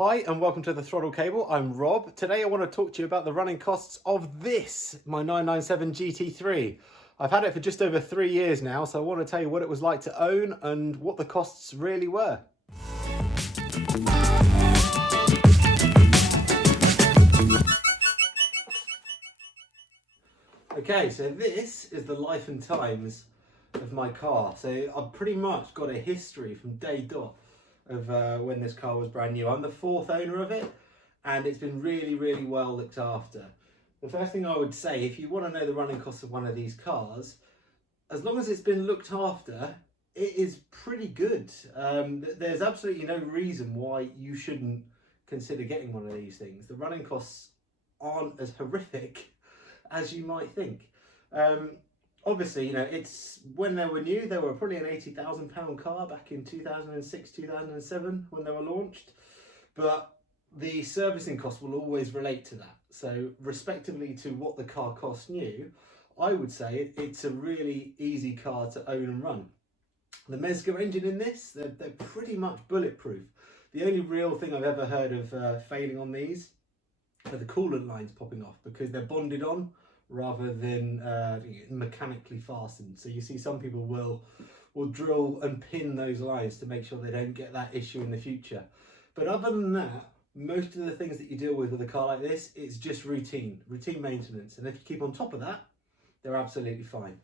Hi and welcome to the Throttle Cable. I'm Rob. Today I want to talk to you about the running costs of this, my 997 GT3. I've had it for just over 3 years now, so I want to tell you what it was like to own and what the costs really were. Okay, so this is the life and times of my car. So I've pretty much got a history from day dot of when this car was brand new. I'm the fourth owner of it, and it's been really well looked after. The first thing I would say, if you want to know the running costs of one of these cars, as long as it's been looked after, it is pretty good. There's absolutely no reason why you shouldn't consider getting one of these things. The running costs aren't as horrific as you might think. Obviously, it's when they were new, they were probably an £80,000 car back in 2006, 2007 when they were launched. But the servicing cost will always relate to that. So respectively to what the car cost new, I would say it's a really easy car to own and run. The Mezger engine in this, they're pretty much bulletproof. The only real thing I've ever heard of failing on these are the coolant lines popping off because they're bonded on rather than mechanically fastened. So you see some people will drill and pin those lines to make sure they don't get that issue in the future. But other than that, most of the things that you deal with a car like this, it's just routine maintenance. And if you keep on top of that, they're absolutely fine.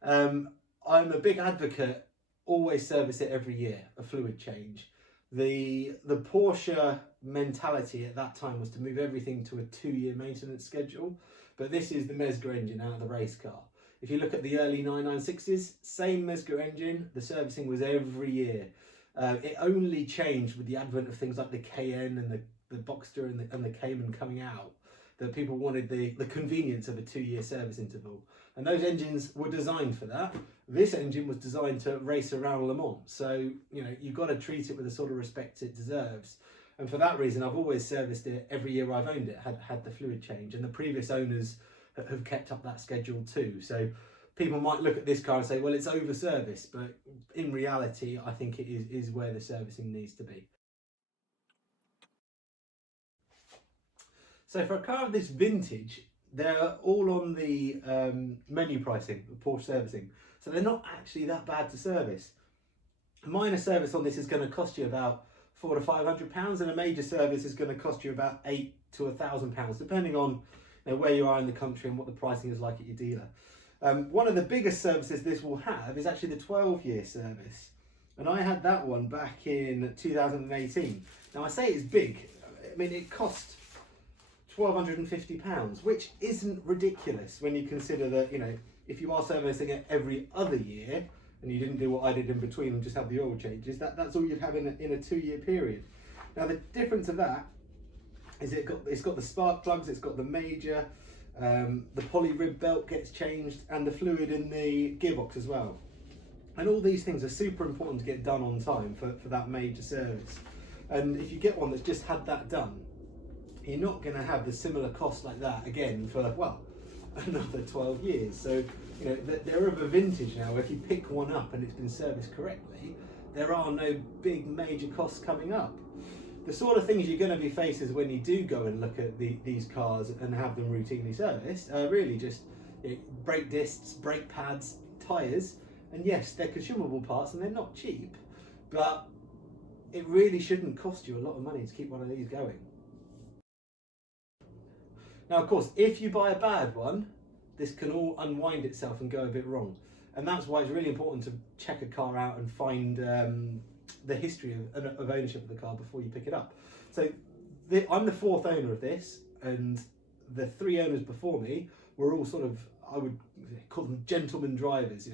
I'm a big advocate, always service it every year, a fluid change. The Porsche mentality at that time was to move everything to a 2-year maintenance schedule, but this is the Mezger engine out of the race car. If you look at the early 996s, same Mezger engine, the servicing was every year. It only changed with the advent of things like the Cayenne and the Boxster and the Cayman coming out, that people wanted the convenience of a 2-year service interval. And those engines were designed for that. This engine was designed to race around Le Mans. So, you've got to treat it with the sort of respect it deserves. And for that reason, I've always serviced it every year I've owned it, had the fluid change. And the previous owners have kept up that schedule too. So people might look at this car and say, well, it's over serviced, but in reality, I think it is where the servicing needs to be. So for a car of this vintage, they're all on the menu pricing, the Porsche servicing. So they're not actually that bad to service. A minor service on this is going to cost you about £400 to £500, and a major service is going to cost you about £800 to £1,000, depending on where you are in the country and what the pricing is like at your dealer. One of the biggest services this will have is actually the 12-year service, and I had that one back in 2018. Now I say it's big. I mean, it cost £1,250, which isn't ridiculous when you consider that if you are servicing it every other year and you didn't do what I did in between and just have the oil changes, that's all you'd have in a 2-year period. Now the difference of that is it's got the spark plugs, it's got the major, the poly rib belt gets changed, and the fluid in the gearbox as well. And all these things are super important to get done on time for that major service. And if you get one that's just had that done, you're not going to have the similar cost like that again for, well, another 12 years. So, they're of a vintage now. If you pick one up and it's been serviced correctly, there are no big major costs coming up. The sort of things you're going to be faced when you do go and look at these cars and have them routinely serviced are really just brake discs, brake pads, tyres, and yes, they're consumable parts and they're not cheap, but it really shouldn't cost you a lot of money to keep one of these going. Now, of course, if you buy a bad one, this can all unwind itself and go a bit wrong. And that's why it's really important to check a car out and find the history of ownership of the car before you pick it up. So I'm the fourth owner of this, and the 3 owners before me were all sort of, I would call them gentleman drivers.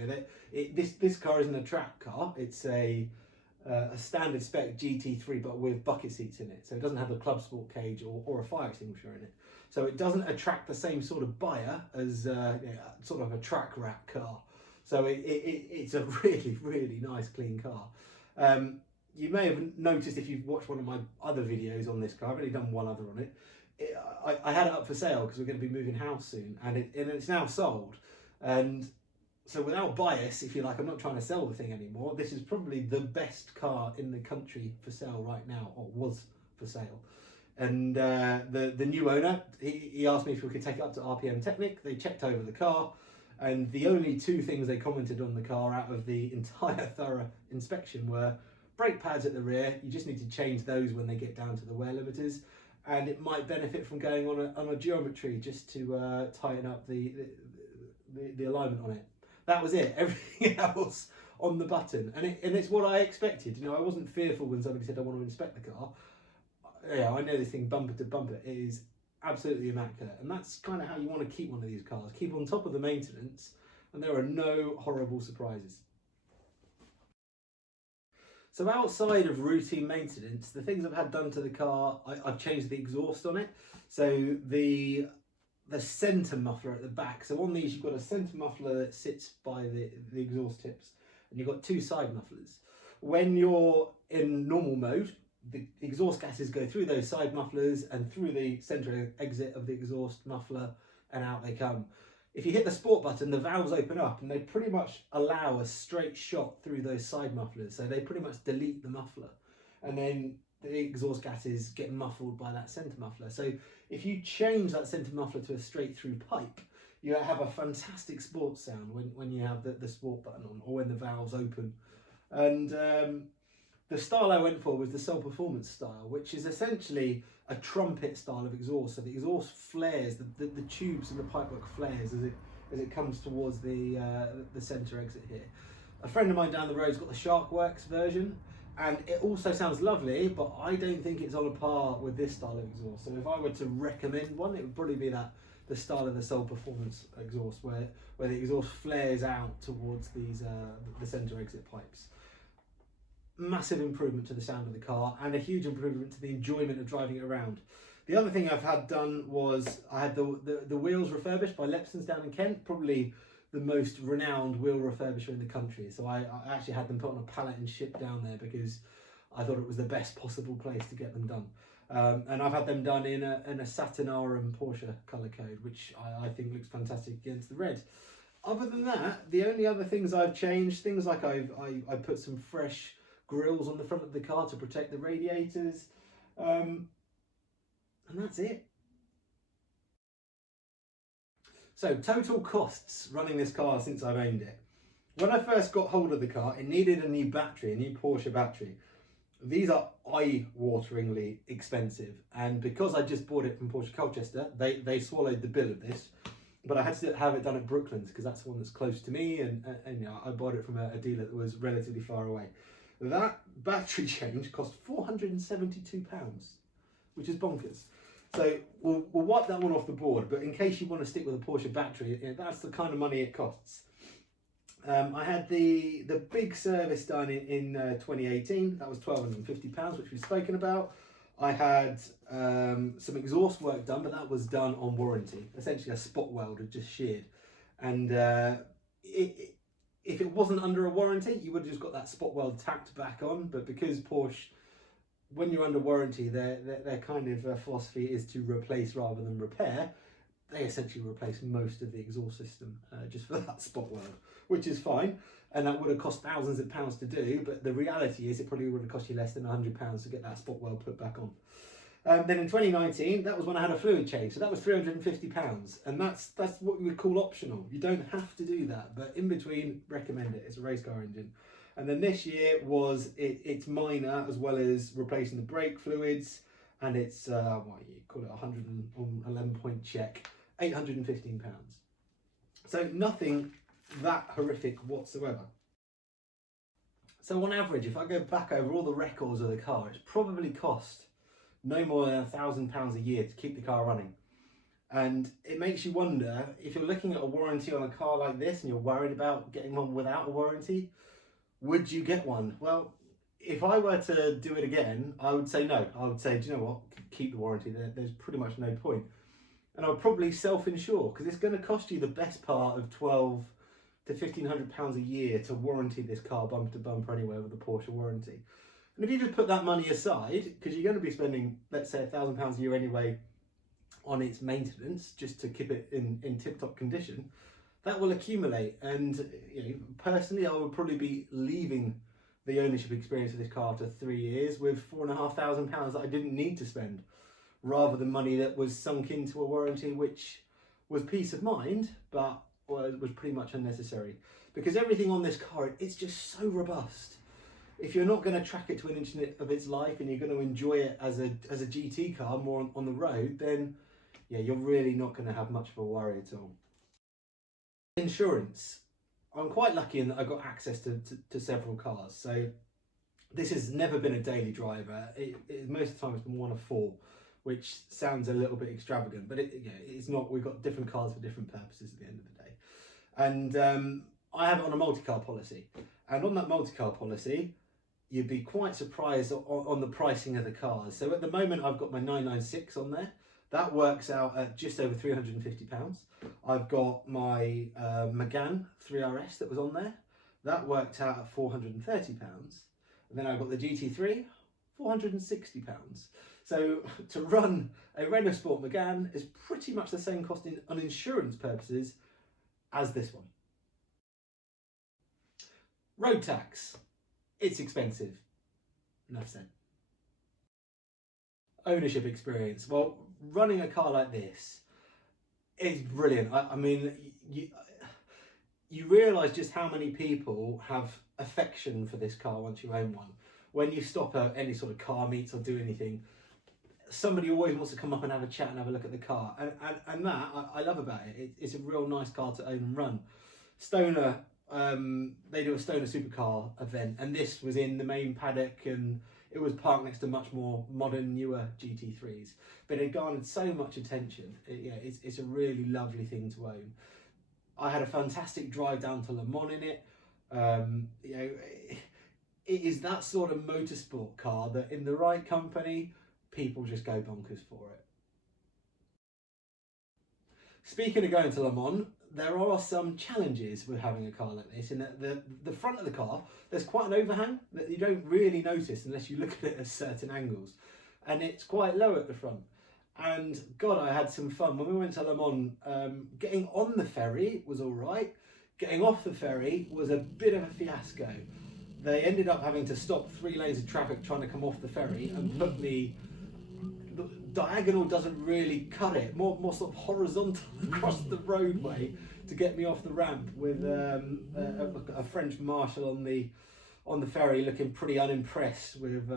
This car isn't a track car. It's a standard spec GT3, but with bucket seats in it. So it doesn't have a club sport cage or a fire extinguisher in it. So it doesn't attract the same sort of buyer as sort of a track rack car. So it's a really nice, clean car. You may have noticed if you've watched one of my other videos on this car, I've only done one other on it. I had it up for sale because we're going to be moving house soon, and it's now sold. And so without bias, if you like, I'm not trying to sell the thing anymore. This is probably the best car in the country for sale right now, or was for sale. And the new owner, he asked me if we could take it up to RPM Technic. They checked over the car, and the only two things they commented on the car out of the entire thorough inspection were brake pads at the rear. You just need to change those when they get down to the wear limiters, and it might benefit from going on a geometry just to tighten up the alignment on it. That was it. Everything else on the button, and it's what I expected. You know, I wasn't fearful when somebody said I want to inspect the car. Yeah, I know this thing bumper to bumper is absolutely immaculate, and that's kind of how you want to keep one of these cars. Keep on top of the maintenance, and there are no horrible surprises. So outside of routine maintenance, the things I've had done to the car, I've changed the exhaust on it. So the centre muffler at the back. So on these, you've got a centre muffler that sits by the exhaust tips, and you've got two side mufflers. When you're in normal mode, the exhaust gases go through those side mufflers and through the centre exit of the exhaust muffler, and out they come. If you hit the sport button, the valves open up and they pretty much allow a straight shot through those side mufflers. So they pretty much delete the muffler, and then the exhaust gases get muffled by that centre muffler. So if you change that centre muffler to a straight through pipe, you have a fantastic sport sound when you have the sport button on, or when the valves open. And the style I went for was the Soul Performance style, which is essentially a trumpet style of exhaust. So the exhaust flares, the tubes and the pipework flares as it comes towards the centre exit here. A friend of mine down the road's got the Sharkworks version, and it also sounds lovely, but I don't think it's on a par with this style of exhaust. So if I were to recommend one, it would probably be the style of the Soul Performance exhaust, where the exhaust flares out towards these the centre exit pipes. Massive improvement to the sound of the car, and a huge improvement to the enjoyment of driving it around. The other thing I've had done was I had the wheels refurbished by Lepson's down in Kent, probably the most renowned wheel refurbisher in the country. So I actually had them put on a pallet and shipped down there because I thought it was the best possible place to get them done. And I've had them done in a Satin Arum Porsche colour code, which I think looks fantastic against the red. Other than that, the only other things I've changed, things like I put some fresh grills on the front of the car to protect the radiators, and that's it. So total costs running this car since I've owned it. When I first got hold of the car, it needed a new battery, a new Porsche battery. These are eye-wateringly expensive, and because I just bought it from Porsche Colchester, they swallowed the bill of this. But I had to have it done at Brooklands because that's the one that's close to me, and you know, I bought it from a dealer that was relatively far away. That battery change cost £472, which is bonkers. So we'll wipe that one off the board, but in case you want to stick with a Porsche battery, that's the kind of money it costs. I had the big service done in 2018. That was £1,250, which we've spoken about. I had some exhaust work done, but that was done on warranty. Essentially a spot weld had just sheared. And if it wasn't under a warranty, you would have just got that spot weld tacked back on. But because Porsche, when you're under warranty, their kind of philosophy is to replace rather than repair. They essentially replace most of the exhaust system just for that spot weld, which is fine. And that would have cost thousands of pounds to do, but the reality is it probably would have cost you less than £100 to get that spot weld put back on. Then in 2019, that was when I had a fluid change, so that was £350, and that's what we would call optional. You don't have to do that, but in between, recommend it. It's a race car engine. And then this year was it's minor, as well as replacing the brake fluids, and it's what you call it, 111-point check, £815. So nothing that horrific whatsoever. So on average, if I go back over all the records of the car, it's probably cost no more than £1,000 a year to keep the car running. And it makes you wonder, if you're looking at a warranty on a car like this and you're worried about getting one without a warranty, would you get one? Well, if I were to do it again, I would say no. I would say, do you know what, keep the warranty. There's pretty much no point. And I would probably self-insure, because it's going to cost you the best part of £1,200 to £1,500 a year to warranty this car bumper to bumper anywhere with a Porsche warranty. And if you just put that money aside, because you're going to be spending, let's say, £1,000 a year anyway on its maintenance, just to keep it in tip-top condition, that will accumulate. And you know, personally, I would probably be leaving the ownership experience of this car to 3 years with £4,500 that I didn't need to spend, rather than money that was sunk into a warranty, which was peace of mind, but was pretty much unnecessary. Because everything on this car, it's just so robust. If you're not going to track it to an inch of its life and you're going to enjoy it as a GT car more on the road, then yeah, you're really not going to have much of a worry at all. Insurance. I'm quite lucky in that I got access to several cars. So this has never been a daily driver. Most of the time it's been one of 4, which sounds a little bit extravagant, but it's not. We've got different cars for different purposes at the end of the day. And I have it on a multi-car policy. And on that multi-car policy, you'd be quite surprised on the pricing of the cars. So at the moment, I've got my 996 on there. That works out at just over £350. I've got my Megane 3RS that was on there. That worked out at £430. And then I've got the GT3, £460. So to run a Rennsport Megane is pretty much the same cost on insurance purposes as this one. Road tax. It's expensive. Enough said. Ownership experience. Well, running a car like this is brilliant. I mean, you realise just how many people have affection for this car once you own one. When you stop at any sort of car meets or do anything, somebody always wants to come up and have a chat and have a look at the car. And that I love about it. It's a real nice car to own and run. Stoner, they do a Stoner supercar event, and this was in the main paddock, and it was parked next to much more modern, newer GT3s. But it garnered so much attention. It's a really lovely thing to own. I had a fantastic drive down to Le Mans in it. It is that sort of motorsport car that in the right company, people just go bonkers for it. Speaking of going to Le Mans, there are some challenges with having a car like this. In that the front of the car, there's quite an overhang that you don't really notice unless you look at it at certain angles. And it's quite low at the front. And God, I had some fun. When we went to Le Mans, getting on the ferry was all right. Getting off the ferry was a bit of a fiasco. They ended up having to stop 3 lanes of traffic trying to come off the ferry and put me, the diagonal doesn't really cut it, more sort of horizontal across the roadway to get me off the ramp with a French marshal on the ferry looking pretty unimpressed with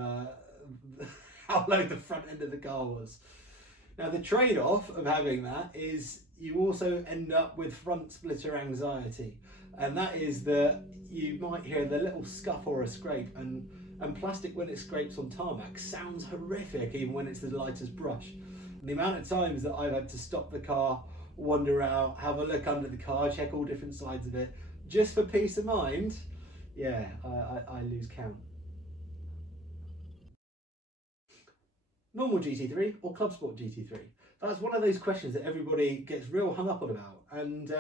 how low the front end of the car was. Now the trade-off of having that is you also end up with front splitter anxiety, and that is that you might hear the little scuff or a scrape, and plastic when it scrapes on tarmac sounds horrific even when it's the lightest brush. And the amount of times that I've had to stop the car, wander out, have a look under the car, check all different sides of it, just for peace of mind, yeah, I lose count. Normal GT3 or Club Sport GT3? That's one of those questions that everybody gets real hung up on about, and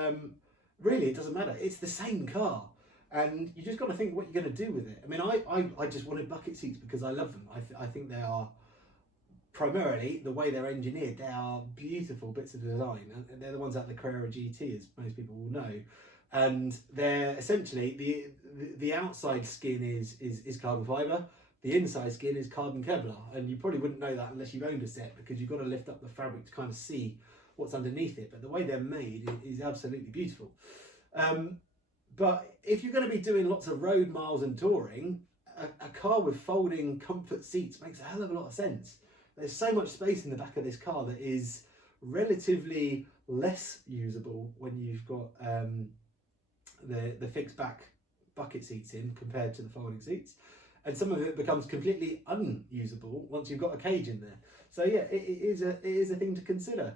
really it doesn't matter. It's the same car, and you just got to think what you're going to do with it. I mean, I just wanted bucket seats because I love them. I think they are, primarily the way they're engineered, they are beautiful bits of design, and they're the ones out of the Carrera GT, as most people will know. And they're essentially the outside skin is carbon fibre. The inside skin is carbon Kevlar, and you probably wouldn't know that unless you've owned a set, because you've got to lift up the fabric to kind of see what's underneath it. But the way they're made is absolutely beautiful. But if you're going to be doing lots of road miles and touring, a car with folding comfort seats makes a hell of a lot of sense. There's so much space in the back of this car that is relatively less usable when you've got the fixed back bucket seats in compared to the folding seats. And some of it becomes completely unusable once you've got a cage in there. So yeah, it is a thing to consider.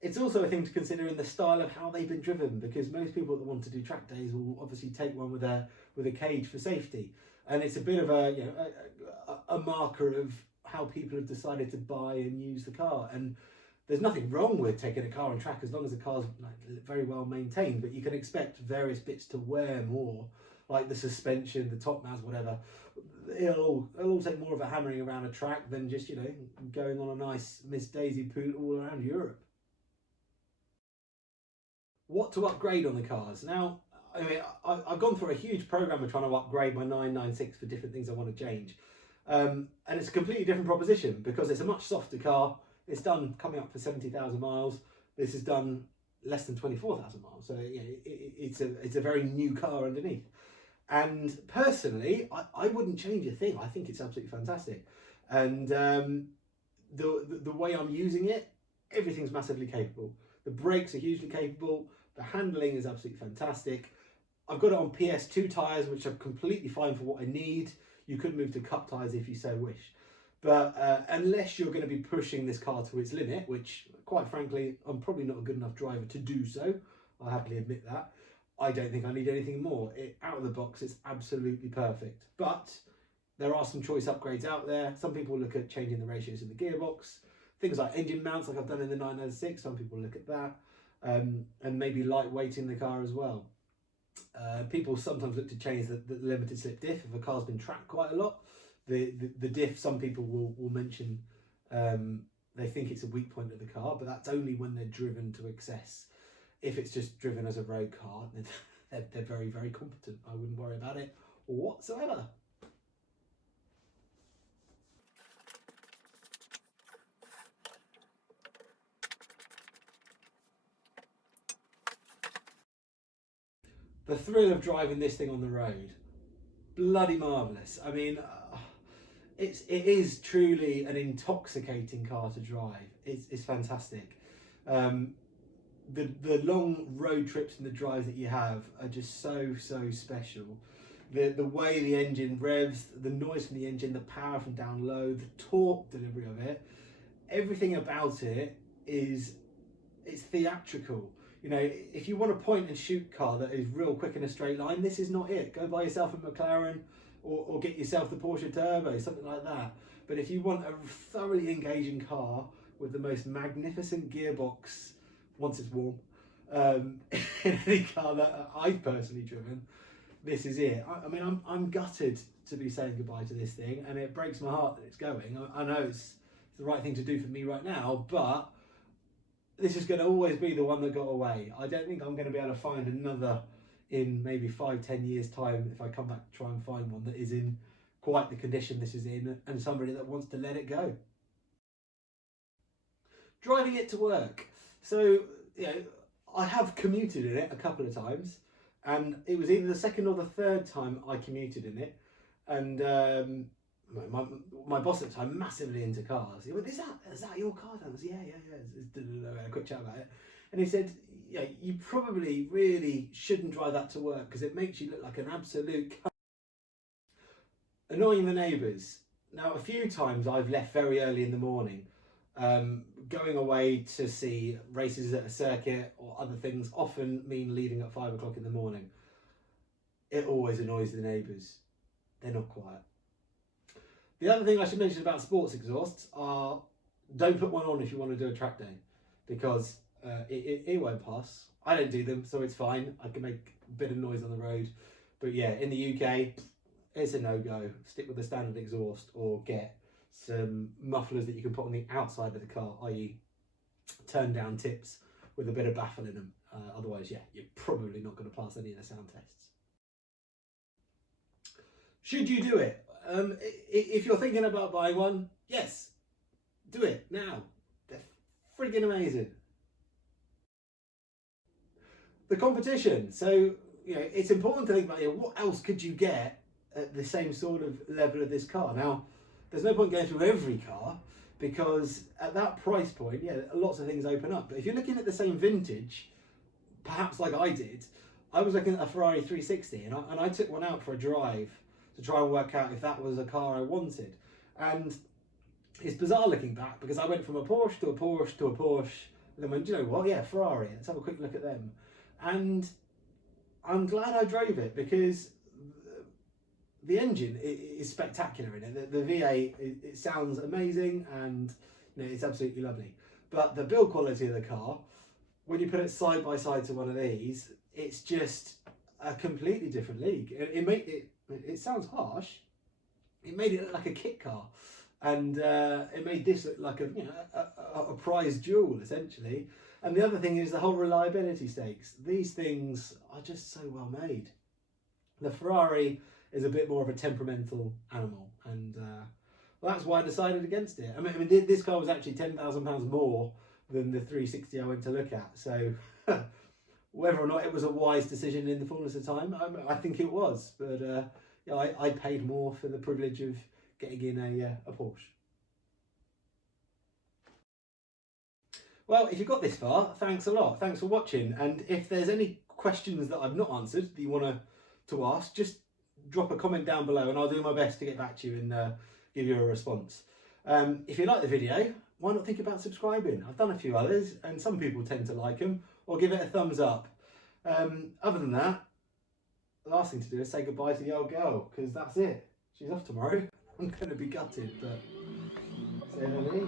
It's also a thing to consider in the style of how they've been driven, because most people that want to do track days will obviously take one with a cage for safety, and it's a bit of a marker of how people have decided to buy and use the car. And there's nothing wrong with taking a car on track as long as the car's very well maintained, but you can expect various bits to wear more, like the suspension, the top mass, whatever. It'll all take more of a hammering around a track than just, going on a nice Miss Daisy Poot all around Europe. What to upgrade on the cars? Now, I mean, I've gone through a huge program of trying to upgrade my 996 for different things I want to change. And it's a completely different proposition because it's a much softer car. It's done coming up for 70,000 miles. This is done less than 24,000 miles. So you know, it's a very new car underneath. And personally, I wouldn't change a thing. I think it's absolutely fantastic. And the way I'm using it, everything's massively capable. The brakes are hugely capable. The handling is absolutely fantastic. I've got it on PS2 tyres, which are completely fine for what I need. You could move to cup tyres if you so wish. But unless you're going to be pushing this car to its limit, which quite frankly, I'm probably not a good enough driver to do so, I'll happily admit that, I don't think I need anything more. Out of the box, it's absolutely perfect. But there are some choice upgrades out there. Some people look at changing the ratios in the gearbox. Things like engine mounts, like I've done in the 996, some people look at that. And maybe lightweighting the car as well. People sometimes look to change the limited slip diff if a car's been tracked quite a lot. The diff, some people will mention they think it's a weak point of the car, but that's only when they're driven to excess. If it's just driven as a road car, then they're very, very competent. I wouldn't worry about it whatsoever. The thrill of driving this thing on the road, bloody marvellous. I mean, it is truly an intoxicating car to drive. It's fantastic. The long road trips and the drives that you have are just so special. The way the engine revs, the noise from the engine, the power from down low, the torque delivery of it, everything about it it's theatrical. You know, if you want a point and shoot car that is real quick in a straight line, this is not it. Go buy yourself a McLaren or get yourself the Porsche Turbo, something like that. But if you want a thoroughly engaging car with the most magnificent gearbox once it's warm, in any car that I've personally driven, this is it. I mean, I'm gutted to be saying goodbye to this thing, and it breaks my heart that it's going. I know it's the right thing to do for me right now, but this is going to always be the one that got away. I don't think I'm going to be able to find another in maybe 5-10 years time if I come back to try and find one that is in quite the condition this is in and somebody that wants to let it go. Driving it to work. So, you know, I have commuted in it a couple of times, and it was either the second or the third time I commuted in it. And my boss at the time, massively into cars. He went, is that your car, Dan? I was, yeah. We had a quick chat about it. And he said, yeah, you probably really shouldn't drive that to work because it makes you look like an absolute annoying the neighbours. Now, a few times I've left very early in the morning, going away to see races at a circuit or other things often mean leaving at 5 o'clock in the morning. It always annoys the neighbours. They're not quiet. The other thing I should mention about sports exhausts are don't put one on if you want to do a track day because it won't pass. I don't do them, so it's fine. I can make a bit of noise on the road. But yeah, in the UK, it's a no-go. Stick with the standard exhaust or get some mufflers that you can put on the outside of the car, i.e. turn down tips with a bit of baffle in them. Otherwise, yeah, you're probably not going to pass any of the sound tests. Should you do it? If you're thinking about buying one, yes, do it now. They're friggin' amazing. The competition. So, you know, it's important to think about, you know, what else could you get at the same sort of level of this car? Now, there's no point going through every car because at that price point, yeah, lots of things open up. But if you're looking at the same vintage, perhaps like I did, I was looking at a Ferrari 360 and I took one out for a drive to try and work out if that was a car I wanted. And it's bizarre looking back because I went from a Porsche to a Porsche to a Porsche and then went, do you know what, yeah, Ferrari, let's have a quick look at them. And I'm glad I drove it because the engine is spectacular in it. The V8, it sounds amazing and you know, it's absolutely lovely. But the build quality of the car, when you put it side by side to one of these, it's just a completely different league. It sounds harsh. It made it look like a kit car, and it made this look like a a prize jewel, essentially. And the other thing is the whole reliability stakes. These things are just so well made. The Ferrari is a bit more of a temperamental animal, and well, that's why I decided against it. I mean, this car was actually £10,000 more than the 360 I went to look at. So whether or not it was a wise decision in the fullness of time, I think it was. But yeah, I paid more for the privilege of getting in a Porsche. Well, if you got this far, thanks a lot. Thanks for watching. And if there's any questions that I've not answered that you want to ask, just drop a comment down below and I'll do my best to get back to you and give you a response. If you like the video, why not think about subscribing? I've done a few others and some people tend to like them, or give it a thumbs up. Other than that, the last thing to do is say goodbye to the old girl, because that's it. She's off tomorrow. I'm going to be gutted, but say no me.